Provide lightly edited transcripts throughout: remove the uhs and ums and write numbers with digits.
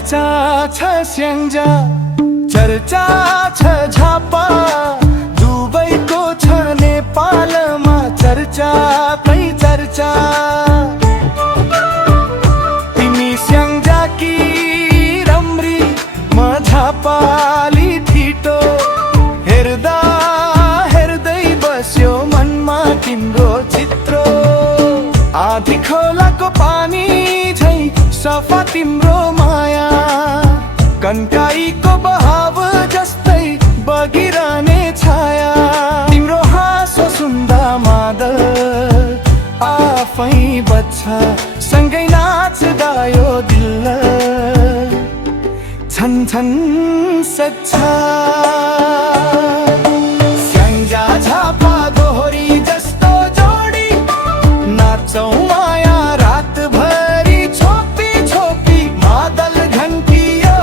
चर्चा छ स्याङ्जा, चर्चा छ झापा, दुबईको छ नेपालमा चर्चा कै चर्चा। तिमी स्याङ्जा कि रम्री, म झापाली ठिटो, हेर्दा हेर्दै बस्यो मनमा तिम्रो चित्र। आधी खोलाको पानी झै सफा तिम्रो माया, कन्काईको बहाव जस्तै बगिरहने छाया। तिम्रो हाँसो सुन्दा मादल आफै बज्छ, सँगै नाच्दा यो दिल छन छन सच्छ। स्याङ्जा झापा दोहोरी जस्तो जोडी, नाचौँ माया रातभरि छोपी छोपी, मादल घन्टियो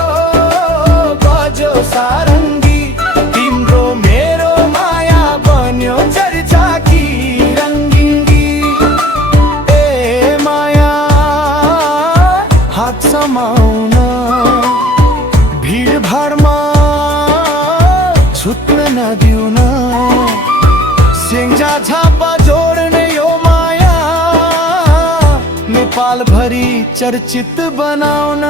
बज्यो सारङ्गी। तिम्रो मेरो माया बन्यो चर्चा कि रङ्गिङ्गी। ए माया हात समाउन, भिडभाडमा छुट्न नदिउन, स्याङ्जा झापा जोड्ने यो माया नेपाल भरि चर्चित बनाउन।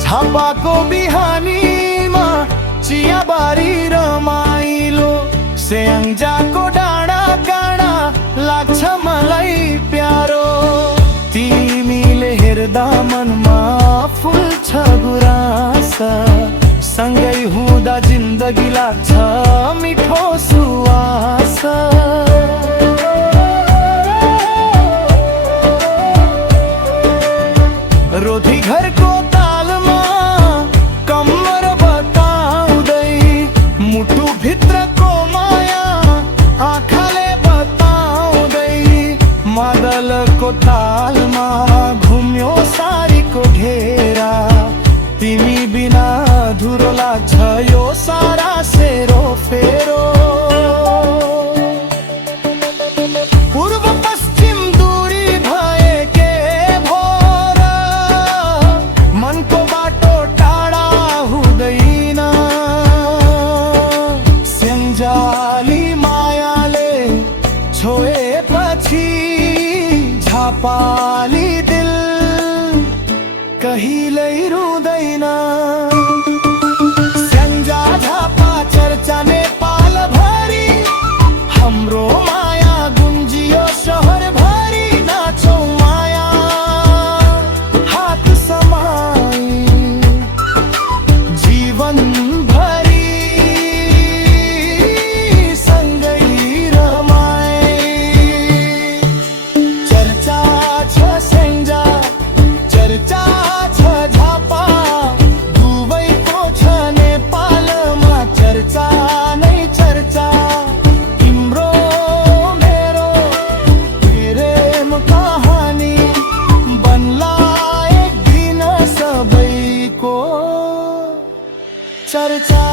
झापाको बिहानीमा चियाबारी रमाइलो, स्याङ्जाको डाँडा काँडा लाग्छ मलाई प्यारो। तिमीले हेर्दा मनमा फुल्छ गुराँस, सँगै हुँदा जिन्दगी लाग्छ मिठो सुवास। रोधी घरको तालमा कम्मर बताउँदै, मुटु भित्रको माया आँखाले बताउँदै, मादलको तालमा घुम्यो सारीको घेरा। तिमी बिना धुरो लाग्छ यो सारा सेरो फेरो। पूर्व पश्चिम दूरी भए के भोर, मनको बाटो टाढा हुँदैन। स्याङ्जाली मायाले छोएपछि झापाली दिल कहिल्यै रुँदैन। स्याङ्जा झापा चर्चा नेपाल भरि, हाम्रो माया गुन्जियो सहर भरि। नाचौँ माया हात समाई, जीवन भरि सँगै रमाए। चर्चा छ स्याङ्जा, चर्चा छ झापा, दुबईको छ नेपालमा चर्चा नै चर्चा। तिम्रो मेरो प्रेम कहानी बन्ला एक दिन सबैको चर्चा।